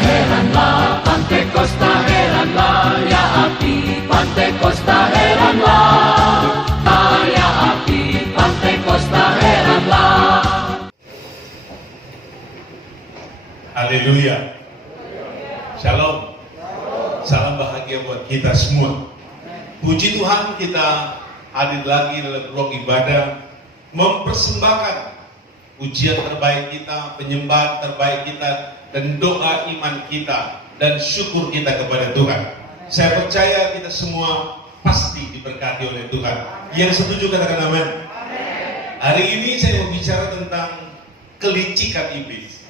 heranlah, Pantekosta heranlah, ya api Pantekosta heranlah, ya api Pantekosta heranlah. Haleluya. Shalom. Salam bahagia buat kita semua. Puji Tuhan, kita hadir lagi dalam ruang ibadah, mempersembahkan ujian terbaik kita, penyembahan terbaik kita, dan doa iman kita, dan syukur kita kepada Tuhan. Saya percaya kita semua pasti diberkati oleh Tuhan. Yang setuju katakan amin. Hari ini saya mau bicara tentang kelicikan iblis.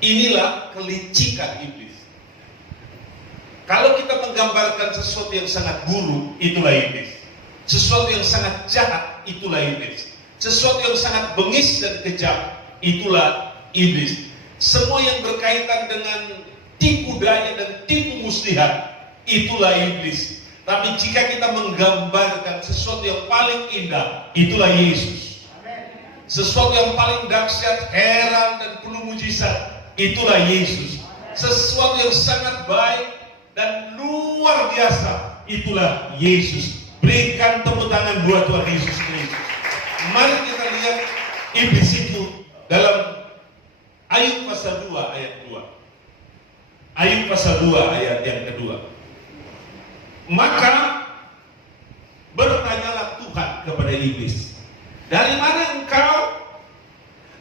Inilah kelicikan iblis. Kalau kita menggambarkan sesuatu yang sangat buruk, itulah iblis. Sesuatu yang sangat jahat, itulah iblis. Sesuatu yang sangat bengis dan kejam, itulah iblis. Semua yang berkaitan dengan tipu daya dan tipu muslihat, itulah iblis. Tapi jika kita menggambarkan sesuatu yang paling indah, itulah Yesus. Sesuatu yang paling dahsyat, heran dan penuh mujizat, itulah Yesus. Sesuatu yang sangat baik dan luar biasa, itulah Yesus. Berikan tepuk tangan buat Tuhan Yesus Kristus. Mari kita lihat iblis itu dalam Ayub pasal 2 ayat 2. Ayub pasal 2 ayat yang kedua. Maka bertanyalah Tuhan kepada iblis, dari mana engkau?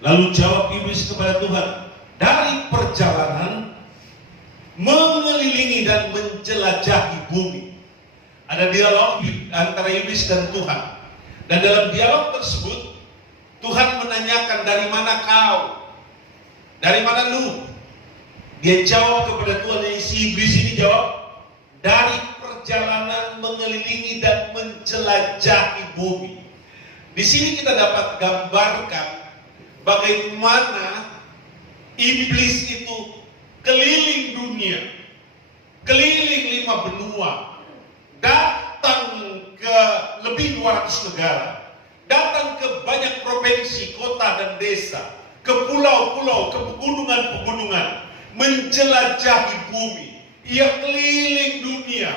Lalu jawab iblis kepada Tuhan, dari perjalanan mengelilingi dan menjelajahi bumi. Ada dialog antara iblis dan Tuhan. Dan dalam dialog tersebut Tuhan menanyakan, dari mana kau? Dari mana lu? Dia jawab kepada Tuhan, yang si iblis ini jawab, dari perjalanan mengelilingi dan menjelajahi bumi. Di sini kita dapat gambarkan bagaimana iblis itu keliling dunia, keliling 5 benua, datang ke lebih 200 negara, datang ke banyak provinsi, kota dan desa, ke pulau-pulau, ke pegunungan-pegunungan, menjelajahi bumi. Ia keliling dunia.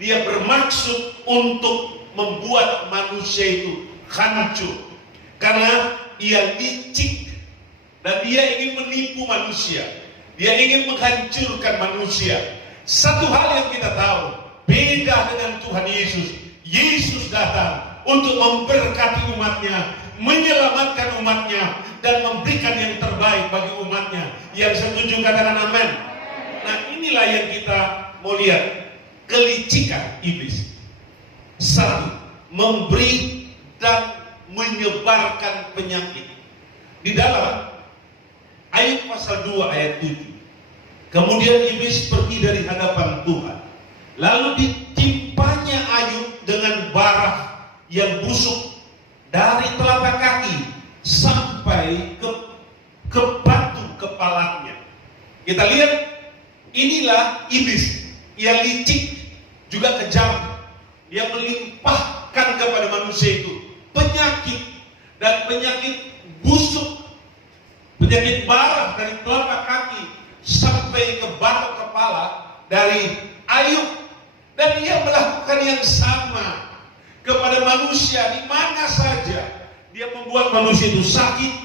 Dia bermaksud untuk membuat manusia itu hancur, karena ia licik dan dia ingin menipu manusia. Dia ingin menghancurkan manusia. Satu hal yang kita tahu, beda dengan Tuhan Yesus. Yesus datang untuk memberkati umatnya, menyelamatkan umatnya, dan memberikan yang terbaik bagi umatnya. Yang setuju katakan amin. Nah, inilah yang kita mau lihat. Kelicikan iblis. Satu, memberi dan menyebarkan penyakit. Di dalam Ayub pasal 2 ayat 7. Kemudian iblis pergi dari hadapan Tuhan. Lalu ditimpanya Ayub dengan bara yang busuk dari telapak kaki sampai ke batu kepalanya. Kita lihat, inilah iblis. Ia licik, juga kejam. Dia melimpahkan kepada manusia itu penyakit, dan penyakit busuk, penyakit bara dari telapak kaki sampai ke batu kepala dari Ayub. Dan ia melakukan yang sama kepada manusia di mana saja. Dia membuat manusia itu sakit,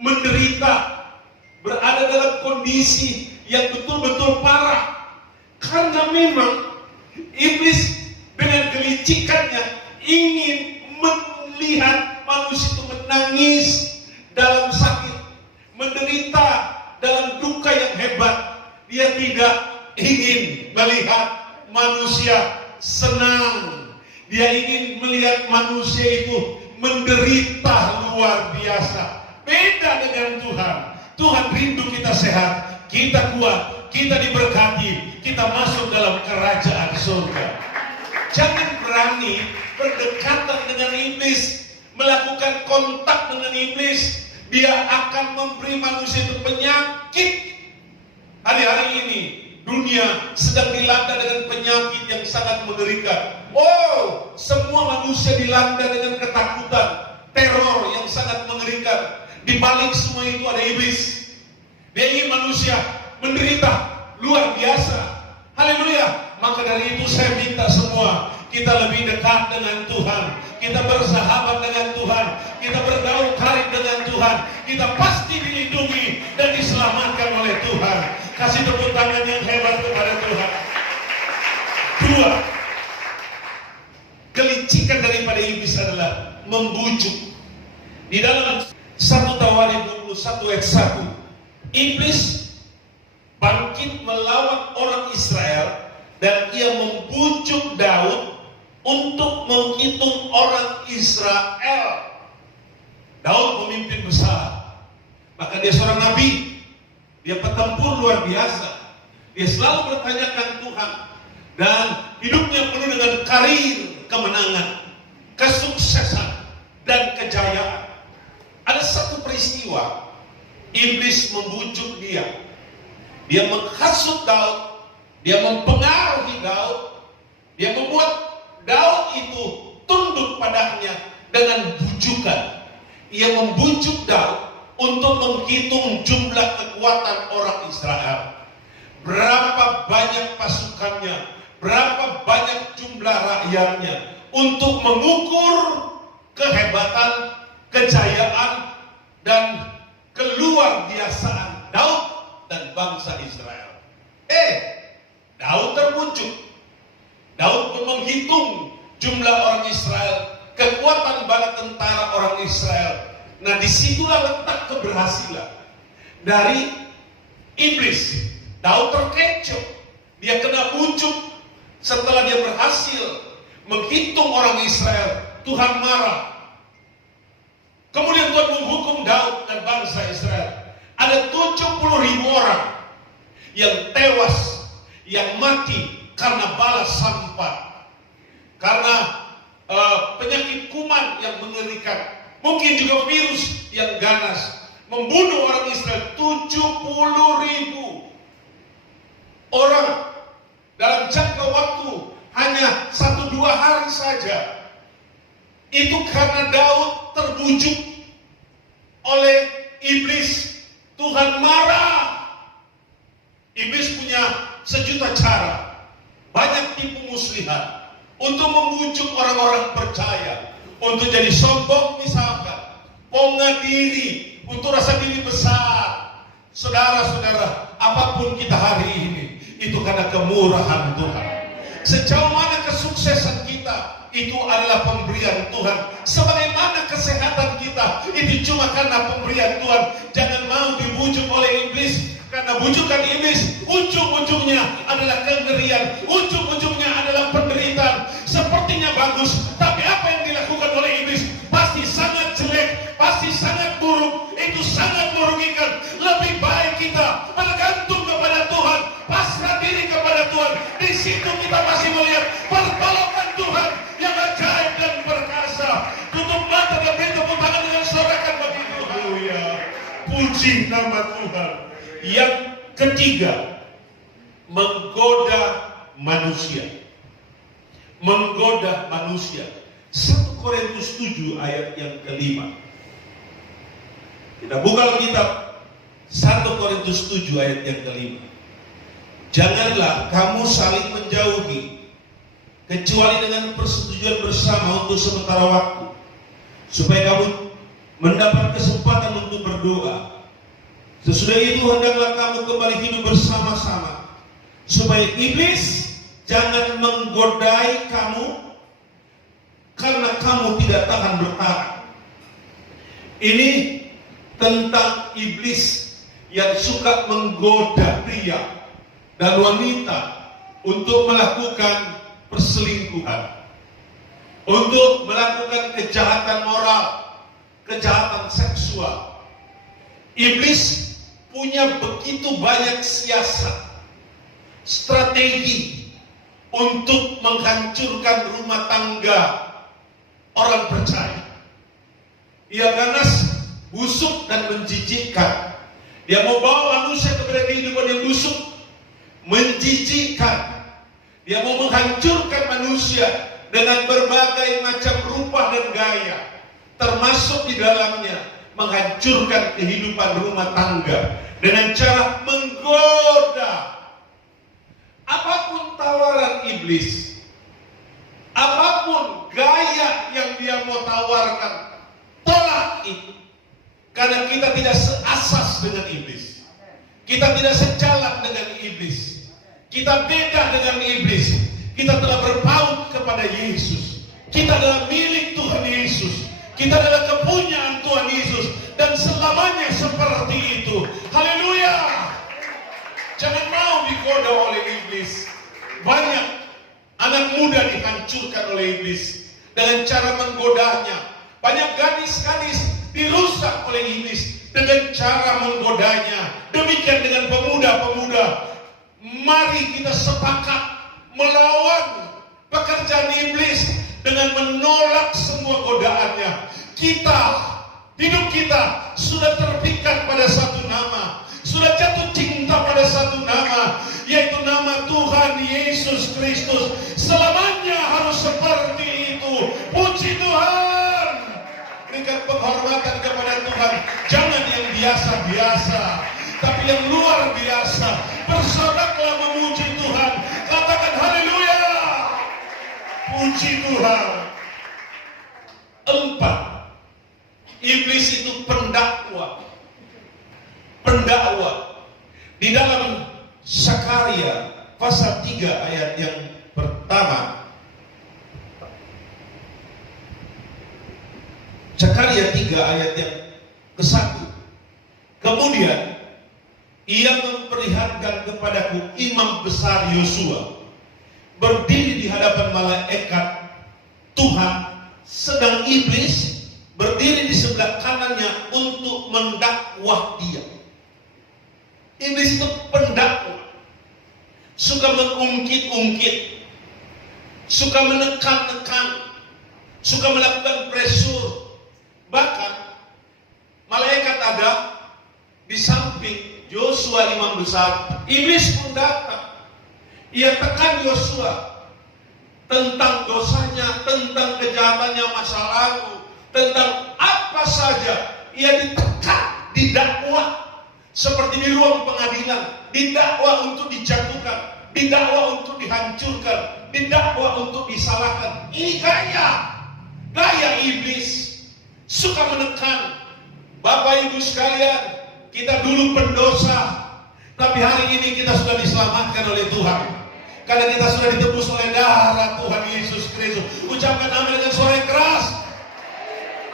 menderita, berada dalam kondisi yang betul-betul parah. Karena memang iblis dengan kelicikannya ingin melihat manusia itu menangis dalam sakit, menderita dalam duka yang hebat. Dia tidak ingin melihat manusia senang. Dia ingin melihat manusia itu menderita luar biasa. Beda dengan Tuhan. Tuhan rindu kita sehat, kita kuat, kita diberkati, kita masuk dalam kerajaan surga. Jangan berani berdekatan dengan iblis, melakukan kontak dengan iblis. Dia akan memberi manusia itu penyakit. Hari-hari ini dunia sedang dilanda dengan penyakit yang sangat mengerikan. Oh, semua manusia dilanda dengan ketakutan, teror yang sangat mengerikan. Di balik semua itu ada iblis. Dia ingin manusia menderita luar biasa. Haleluya. Maka dari itu saya minta semua kita lebih dekat dengan Tuhan, kita bersahabat dengan Tuhan, kita bergaul karib dengan Tuhan, kita pasti dilindungi dan diselamatkan oleh Tuhan. Kasih tepuk tangan yang hebat kepada Tuhan. Dua, kelicikan daripada iblis adalah membujuk. Di dalam 1 Tawarikh 21 ayat 1, iblis bangkit melawan orang Israel dan ia membujuk Daud untuk menghitung orang Israel. Daud pemimpin besar, maka dia seorang nabi, dia petempur luar biasa, dia selalu bertanyakan Tuhan, dan hidupnya penuh dengan karir kemenangan, kesuksesan, dan kejayaan. Ada satu peristiwa, iblis membujuk dia menghasut Daud, dia mempengaruhi Daud, dia membuat Daud itu tunduk padanya dengan bujukan. Ia membujuk Daud untuk menghitung jumlah kekuatan orang Israel. Berapa banyak pasukannya, berapa banyak jumlah rakyatnya, untuk mengukur kehebatan, kejayaan, dan keluar biasaan Daud dan bangsa Israel. Daud terbujuk. Daud pun menghitung jumlah orang Israel, kekuatan bala tentara orang Israel. Nah, disitulah letak keberhasilan dari iblis. Daud terkecoh, dia kena bujuk. Setelah dia berhasil menghitung orang Israel, Tuhan marah. Kemudian Tuhan menghukum Daud dan bangsa Israel. Ada 70.000 orang yang tewas, yang mati karena balas sampah, karena penyakit kuman yang mengerikan, mungkin juga virus yang ganas, membunuh orang Israel. 70.000 orang dalam jangka waktu hanya 1-2 hari saja. Itu karena Daud terbujuk oleh iblis. Tuhan marah. Iblis punya sejuta cara, banyak tipu muslihat untuk membujuk orang-orang percaya untuk jadi sombong misalkan, ponga diri, untuk rasa diri besar. Saudara-saudara, apapun kita hari ini, itu karena kemurahan Tuhan. Sejauh mana kesuksesan kita, itu adalah pemberian Tuhan. Sebagaimana kesehatan kita, itu cuma karena pemberian Tuhan. Jangan mau dibujuk oleh iblis, karena bujukan iblis ujung-ujungnya adalah kengerian, ujung-ujungnya adalah penderitaan. Sepertinya bagus, tapi apa yang dilakukan oleh iblis pasti sangat jelek, pasti sangat buruk, itu sangat merugikan. Lebih baik kita bergantung kepada Tuhan, pasrah diri kepada Tuhan. Di situ kita masih melihat pertolongan Tuhan yang ajaib dan perkasa. Tutup mata dan beri tepuk tangan dengan sorakan bagi Tuhan. Haleluya. Puji nama Tuhan. Yang ketiga, menggoda manusia. Menggoda manusia. 1 Korintus 7 ayat yang kelima. Kita buka kitab 1 Korintus 7 ayat yang kelima. Janganlah kamu saling menjauhi, kecuali dengan persetujuan bersama untuk sementara waktu, supaya kamu mendapat kesempatan untuk berdoa. Sesudah itu hendaklah kamu kembali hidup bersama-sama, supaya iblis jangan menggodai kamu, karena kamu tidak tahan bertahan. Ini tentang iblis yang suka menggoda pria dan wanita untuk melakukan perselingkuhan, untuk melakukan kejahatan moral, kejahatan seksual. Iblis punya begitu banyak siasat, strategi untuk menghancurkan rumah tangga orang percaya. Ia ganas, busuk, dan menjijikkan. Dia mau bawa manusia kepada kehidupan yang busuk, menjijikkan. Dia mau menghancurkan manusia dengan berbagai macam rupa dan gaya, termasuk di dalamnya menghancurkan kehidupan rumah tangga dengan cara menggoda iblis. Apapun gaya yang dia mau tawarkan, tolak itu. Karena kita tidak seasas dengan iblis. Kita tidak sejalan dengan iblis. Kita beda dengan iblis. Kita telah berpaut kepada Yesus. Kita adalah milik Tuhan Yesus. Kita adalah kepunyaan Tuhan Yesus. Dan selamanya seperti itu. Haleluya. Jangan mau digoda oleh iblis. Banyak anak muda dihancurkan oleh iblis dengan cara menggodanya. Banyak gadis-gadis dirusak oleh iblis dengan cara menggodanya. Demikian dengan pemuda-pemuda. Mari kita sepakat melawan pekerjaan iblis dengan menolak semua godaannya. Hidup kita sudah terpikat pada satu nama. Sudah jatuh cinta pada satu nama, yaitu nama Tuhan Yesus Kristus. Selamanya harus seperti itu. Puji Tuhan. Berikan penghormatan kepada Tuhan. Jangan yang biasa-biasa, tapi yang luar biasa. Bersoraklah memuji Tuhan. Katakan haleluya. Puji Tuhan. 4. Iblis itu pendakwa. Di dalam Zakaria pasal 3 ayat yang pertama. Zakaria 3 ayat yang ke-1. Kemudian ia memperlihatkan kepadaku imam besar Yosua berdiri di hadapan malaikat Tuhan, sedang iblis berdiri di sebelah kanannya untuk mendakwah dia. Iblis itu pendakwa, suka mengungkit-ungkit, suka menekan-nekan, suka melakukan pressure. Bahkan malaikat ada di samping Yosua imam besar. Iblis pun datang. Ia tekan Yosua tentang dosanya, tentang kejahatannya masa lalu, tentang apa saja. Ia ditekan, didakwa. Seperti di ruang pengadilan, didakwa untuk dijatuhkan, didakwa untuk dihancurkan, didakwa untuk disalahkan. Ini gaya iblis, suka menekan. Bapak Ibu sekalian, kita dulu pendosa, tapi hari ini kita sudah diselamatkan oleh Tuhan. Karena kita sudah ditebus oleh darah Tuhan Yesus Kristus. Ucapkan amin dengan suara yang keras.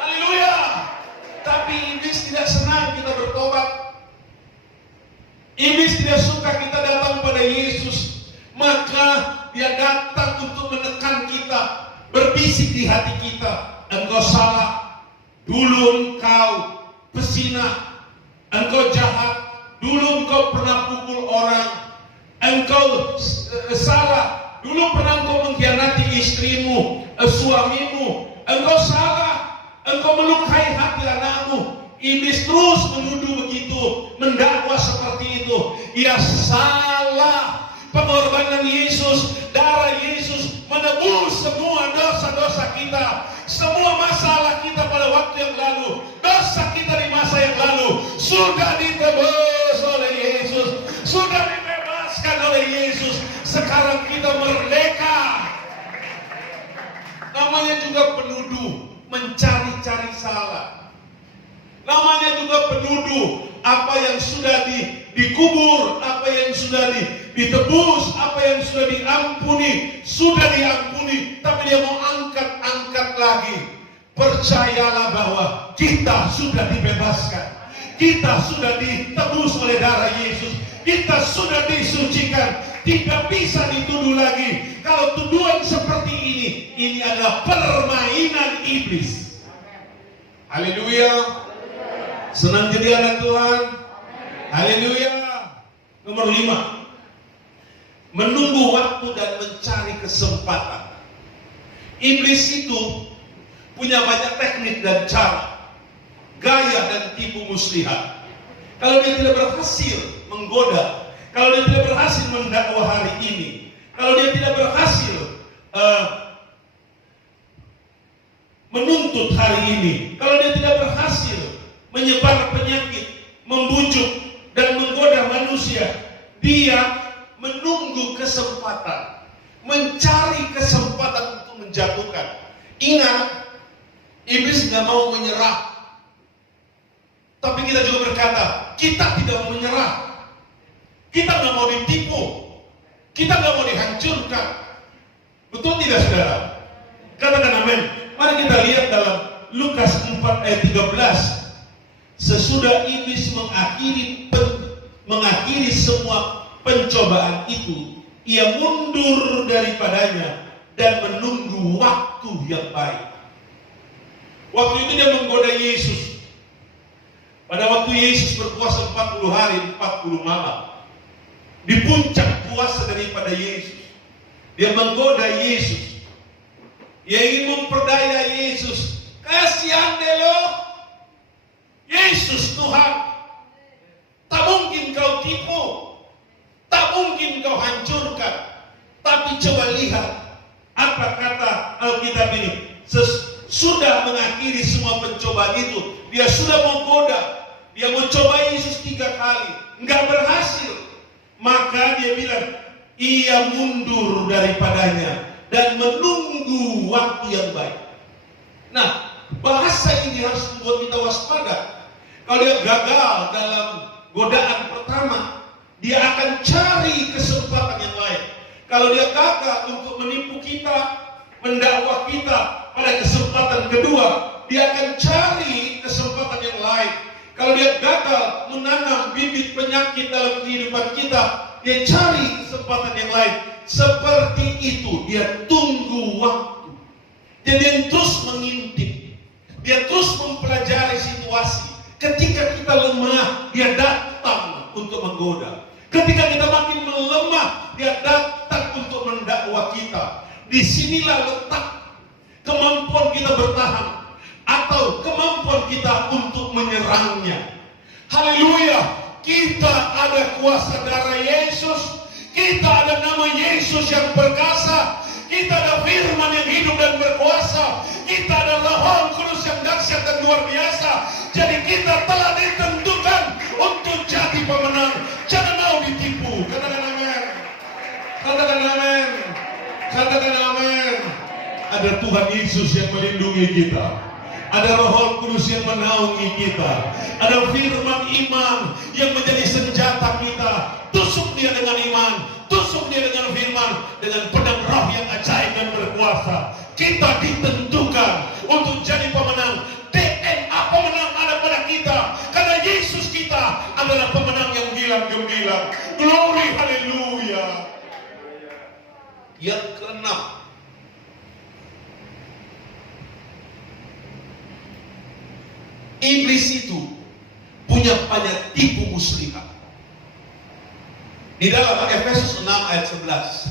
Haleluya. Tapi iblis tidak senang kita bertobat. Iblis tidak suka kita datang pada Yesus. Maka dia datang untuk menekan kita, berbisik di hati kita. Engkau salah. Dulu engkau pesina, engkau jahat. Dulu engkau pernah pukul orang. Engkau salah. Dulu pernah engkau mengkhianati istrimu, suamimu. Engkau salah. Engkau melukai hati anakmu. Iblis terus menuduh begitu, mendakwa seperti itu. Ia salah. Pengorbanan Yesus, darah Yesus menebus semua dosa-dosa kita, semua masalah kita pada waktu yang lalu, dosa kita di masa yang lalu sudah ditebus oleh Yesus, sudah dibebaskan oleh Yesus. Sekarang kita merdeka. Namanya juga penuduh, mencari-cari salah. Namanya juga penuduh. Apa yang sudah dikubur, apa yang sudah ditebus, apa yang sudah diampuni, tapi dia mau angkat lagi. Percayalah bahwa kita sudah dibebaskan, kita sudah ditebus oleh darah Yesus, kita sudah disucikan. Tidak bisa dituduh lagi. Kalau tuduhan seperti ini adalah permainan iblis. Haleluya. Senang jadi anak Tuhan. Haleluya. Nomor 5. Menunggu waktu dan mencari kesempatan. Iblis itu punya banyak teknik dan cara, gaya dan tipu muslihat. Kalau dia tidak berhasil menggoda, kalau dia tidak berhasil mendakwa hari ini, kalau dia tidak berhasil menuntut hari ini, kalau dia tidak berhasil menyebar penyakit, membujuk dan menggoda manusia, dia menunggu kesempatan. mencari kesempatan untuk menjatuhkan. Ingat, iblis nggak mau menyerah. Tapi kita juga berkata, kita tidak mau menyerah. Kita nggak mau ditipu. Kita nggak mau dihancurkan. Betul tidak, saudara? Katakan amin. Mari kita lihat dalam Lukas 4 ayat 13. Sesudah iblis mengakhiri semua pencobaan itu, ia mundur daripadanya dan menunggu waktu yang baik. Waktu itu dia menggoda Yesus. Pada waktu Yesus berpuasa 40 hari 40 malam, di puncak puasa daripada Yesus, dia menggoda Yesus. Dia ingin memperdaya Yesus. Kasihan deh lo, Yesus Tuhan, tak mungkin kau tipu, tak mungkin kau hancurkan. Tapi coba lihat apa kata Alkitab ini. Sudah mengakhiri semua pencobaan itu, dia sudah menggoda. Dia mau coba Yesus 3 kali, enggak berhasil. Maka dia bilang, ia mundur daripadanya dan menunggu waktu yang baik. Nah, bahasa ini harus membuat kita waspada. Kalau dia gagal dalam godaan pertama, dia akan cari kesempatan yang lain. Kalau dia gagal untuk menipu kita, mendakwa kita, pada kesempatan kedua, dia akan cari kesempatan yang lain. Kalau dia gagal menanam bibit penyakit dalam kehidupan kita, dia cari kesempatan yang lain. Seperti itu, dia tunggu waktu. Jadi dia terus mengintip, dia terus mempelajari situasi. Ketika kita lemah, dia datang untuk menggoda. Ketika kita makin melemah, dia datang untuk mendakwa kita. Disinilah letak kemampuan kita bertahan atau kemampuan kita untuk menyerangnya. Haleluya, kita ada kuasa darah Yesus, kita ada nama Yesus yang perkasa, kita ada firman yang hidup dan berkuasa, kita ada Roh Kudus yang dahsyat dan luar biasa. Jadi kita telah ditentukan untuk jadi pemenang. Jangan mau ditipu. Katakan amin. Katakan amin. Katakan amin. Ada Tuhan Yesus yang melindungi kita. Ada Roh Kudus yang menaungi kita. Ada firman iman yang menjadi senjata kita. Tusuk dia dengan iman, tusuk dia dengan firman, dengan pedang roh yang ajaib dan berkuasa. Kita ditentukan untuk jadi pemenang. DNA pemenang ada pada kita, karena Yesus kita adalah pemenang yang gemilang. Glory, haleluya. Yang keenam, iblis itu punya banyak tipu muslihat. Di dalam Efesus 6 ayat 11.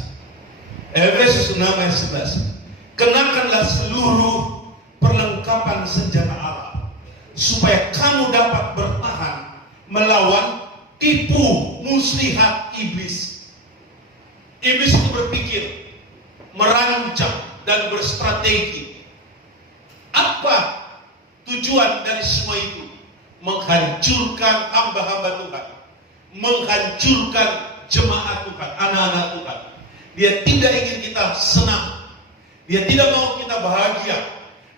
Efesus 6 ayat 11. Kenakanlah seluruh perlengkapan senjata Allah, supaya kamu dapat bertahan melawan tipu muslihat iblis. Iblis itu berpikir, merancang dan berstrategi. Apa tujuan dari semua itu? Menghancurkan hamba-hamba Tuhan, menghancurkan jemaat Tuhan, anak-anak Tuhan. Dia tidak ingin kita senang, dia tidak mau kita bahagia,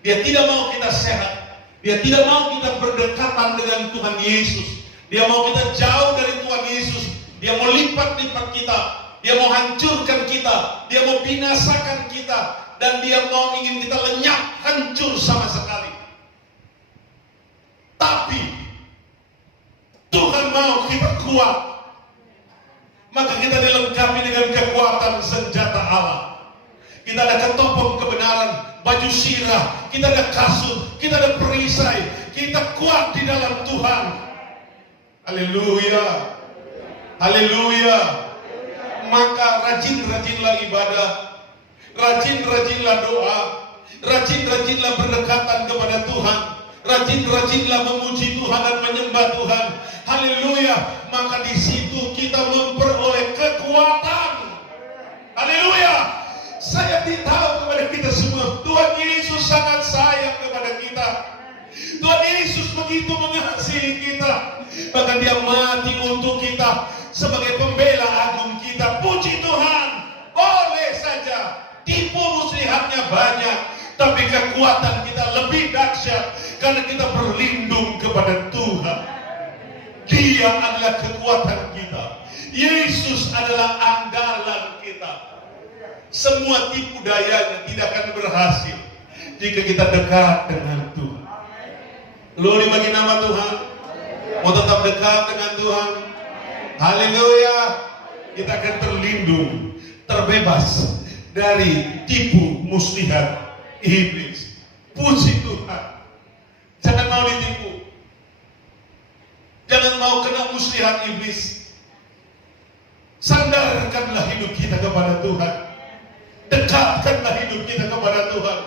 dia tidak mau kita sehat, dia tidak mau kita berdekatan dengan Tuhan Yesus. Dia mau kita jauh dari Tuhan Yesus. Dia mau lipat-lipat kita, dia mau hancurkan kita, dia mau binasakan kita, dan dia mau ingin kita lenyap, hancur sama sekali. Tapi Tuhan mau kita kuat, maka kita dilengkapi dengan kekuatan senjata Allah. Kita ada ketopong kebenaran, baju sirah, kita ada kasut, kita ada perisai, kita kuat di dalam Tuhan. Haleluya, haleluya. Maka rajin-rajinlah ibadah, rajin-rajinlah doa, rajin-rajinlah berdekatan kepada Tuhan, rajin-rajinlah memuji Tuhan dan menyembah Tuhan. Haleluya. Maka di situ kita memperoleh kekuatan. Haleluya. Saya beritahu kepada kita semua, Tuhan Yesus sangat sayang kepada kita. Tuhan Yesus begitu mengasihi kita, bahkan dia mati untuk kita sebagai pembela agung kita. Puji Tuhan. Boleh saja kekuatan kita lebih dahsyat karena kita berlindung kepada Tuhan. Dia adalah kekuatan kita. Yesus adalah andalan kita. Semua tipu dayanya tidak akan berhasil jika kita dekat dengan Tuhan. Glory bagi nama Tuhan. Mau tetap dekat dengan Tuhan. Haleluya. Kita akan terlindung, terbebas dari tipu muslihat iblis. Puji Tuhan. Jangan mau ditipu. Jangan mau kena muslihat iblis. Sandarkanlah hidup kita kepada Tuhan. Dekatkanlah hidup kita kepada Tuhan.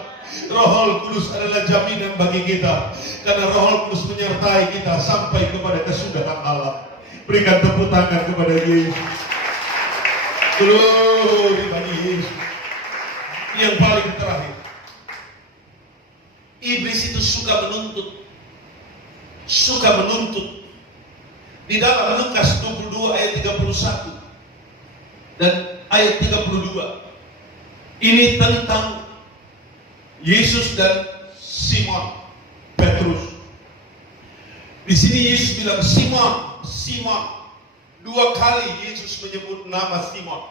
Roh Kudus adalah jaminan bagi kita. Karena Roh Kudus menyertai kita sampai kepada kesudahan Allah. Berikan tepuk tangan kepada Yesus. Glory bagi Yesus. Yang paling terakhir, iblis itu suka menuntut. Suka menuntut. Di dalam Lukas 22 ayat 31 dan ayat 32. Ini tentang Yesus dan Simon Petrus. Di sini Yesus bilang, Simon, Simon. 2 kali Yesus menyebut nama Simon.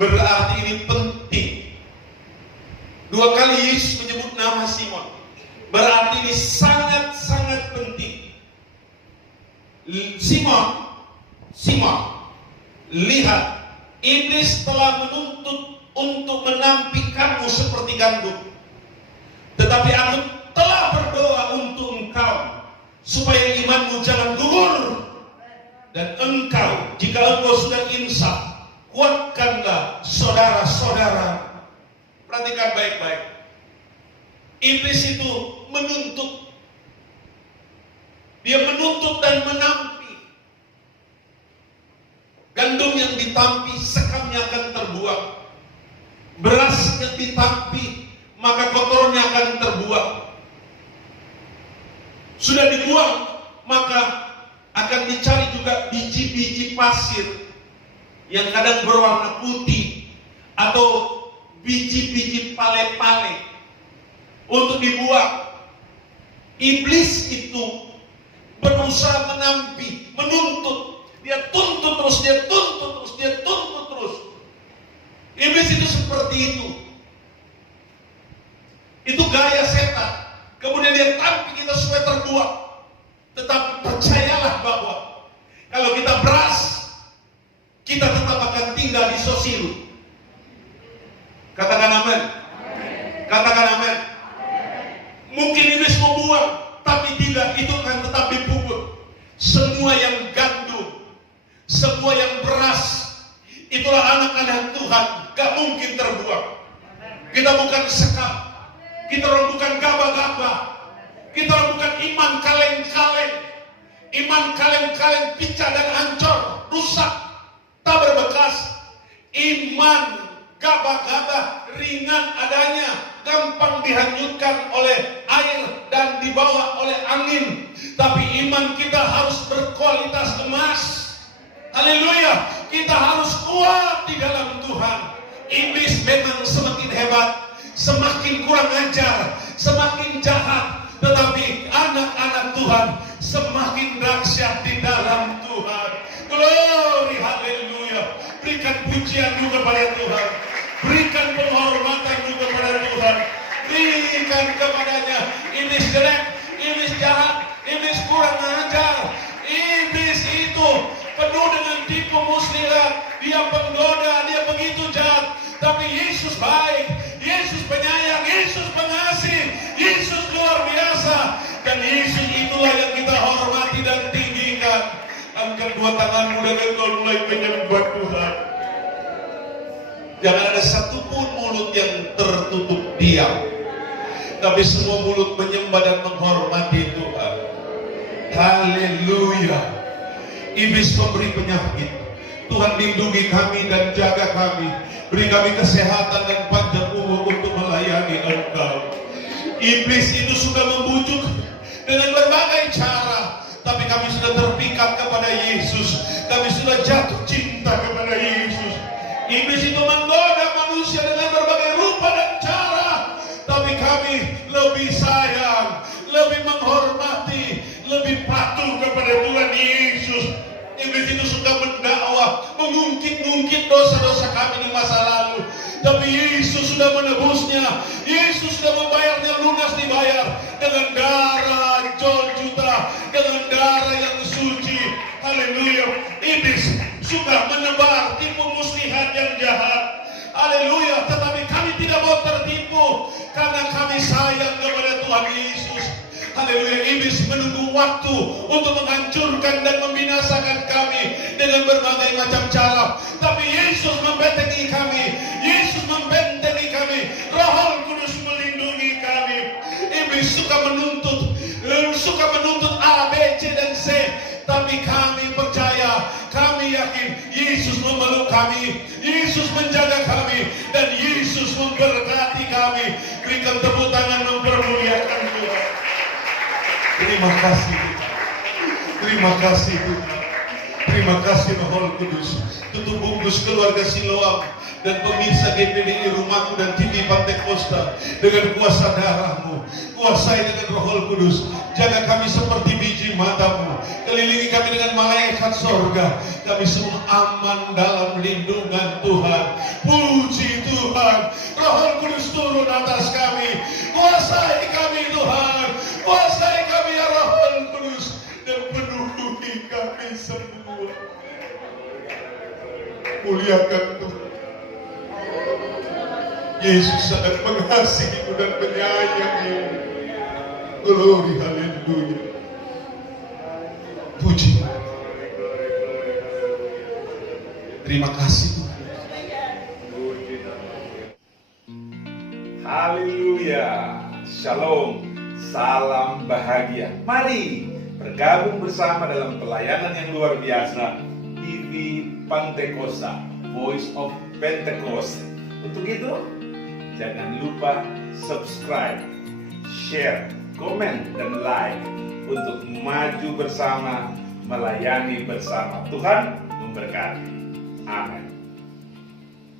Berarti ini penting. 2 kali Yesus menyebut nama Simon. Berarti ini sangat-sangat penting. Simon, Simon, lihat, iblis telah menuntut untuk menampi kamu seperti gandum. Tetapi aku telah berdoa untuk engkau, supaya imanmu jangan gugur. Dan engkau, jika engkau sudah insaf, kuatkanlah saudara-saudara. Perhatikan baik-baik. Iblis itu menuntut. Dia menuntut dan menampi. Gandum yang ditampi, sekamnya akan terbuang. Beras yang ditampi, maka kotornya akan terbuang. Sudah dibuang, maka akan dicari juga biji-biji pasir yang kadang berwarna putih atau biji-biji pale-pale untuk dibuang. Iblis itu berusaha menampi, menuntut. Dia tuntut terus, dia tuntut terus, dia tuntut terus. Iblis itu seperti itu. Itu gaya setan. Kemudian dia tampi kita supaya terbuang. Tetapi percayalah bahwa kalau kita beras, kita tetap akan tinggal di sosilu. Katakan amin. Katakan amin. Mungkin iblis mau buang, tapi tidak, itu akan tetap dipuput. Semua yang gandum, semua yang beras, itulah anak-anak Tuhan, gak mungkin terbuang. Kita bukan sekam, kita bukan gabah-gabah, kita bukan iman kaleng-kaleng. Iman kaleng-kaleng pecah dan hancur, rusak, tak berbekas. Iman gabah-gabah ringan adanya, gampang dihanyutkan oleh air dan dibawa oleh angin. Tapi iman kita harus berkualitas emas. Haleluya. Kita harus kuat di dalam Tuhan. Iblis memang semakin hebat, semakin kurang ajar, semakin jahat. Tetapi anak-anak Tuhan semakin dahsyat di dalam Tuhan. Glory, haleluya. Berikan pujian juga kepada Tuhan. Berikan penghormatan juga kepada Tuhan. Berikan kepadanya. Iblis jelek, iblis jahat, iblis kurang ajar. Iblis itu penuh dengan tipu muslihat. Dia penggoda, dia begitu jahat. Tapi Yesus baik, Yesus penyayang, Yesus pengasih, Yesus luar biasa. Dan Yesus itulah yang kita hormati dan tinggikan. Angkat 2 tanganmu dan engkau mulai menyembah Tuhan. Jangan ada satupun mulut yang tertutup diam, tapi semua mulut menyembah dan menghormati Tuhan. Haleluya. Iblis memberi penyakit, Tuhan lindungi kami dan jaga kami. Beri kami kesehatan dan panjang umur untuk melayani Engkau. Iblis itu sudah membujuk dengan berbagai cara, tapi kami sudah terpikat kepada Yesus. Kami sudah jatuh cinta kepada Yesus. Iblis itu menggoda manusia dengan berbagai rupa dan cara, tapi kami Haleluya. Tetapi kami tidak mau tertipu karena kami sayang kepada Tuhan Yesus. Haleluya. Iblis menunggu waktu untuk menghancurkan dan membinasakan kami dengan berbagai macam cara. Tapi Yesus membentengi kami. Yesus membentengi kami. Roh Kudus melindungi kami. Iblis suka menuntut A, B, C, dan C. Tapi kami percaya, kami yakin Yesus memeluk kami, Yesus menjaga kami, dan Yesus memberkati kami. Berikan tepuk tangan mempermuliakan Tuhan. Terima kasih Tuhan. Terima kasih Tuhan. Terima kasih Roh Kudus. Tutup bungkus keluarga Siloam dan pemirsa GPDI Rumahku dan TV Pantai Kosta dengan kuasa darah-Mu. Kuasai dengan Roh Kudus. Jaga kami seperti biji mata-Mu. Kelilingi kami dengan malaikat sorga. Kami semua aman dalam lindungan Tuhan. Puji Tuhan. Roh Kudus turun atas kami. Kuasai kami Tuhan. Kuasai kami ya Roh Kudus. Dan penuhi kami semua. Muliakan Tuhan. Yesus sangat mengasihimu dan menyayangimu. Glory, haleluya. Puji. Terima kasih Tuhan. Haleluya. Shalom. Salam bahagia. Mari bergabung bersama dalam pelayanan yang luar biasa TV Pantai Kosta, Voice of Pentecost. Untuk itu, jangan lupa subscribe, share, komen, dan like untuk maju bersama, melayani bersama. Tuhan memberkati. Amin.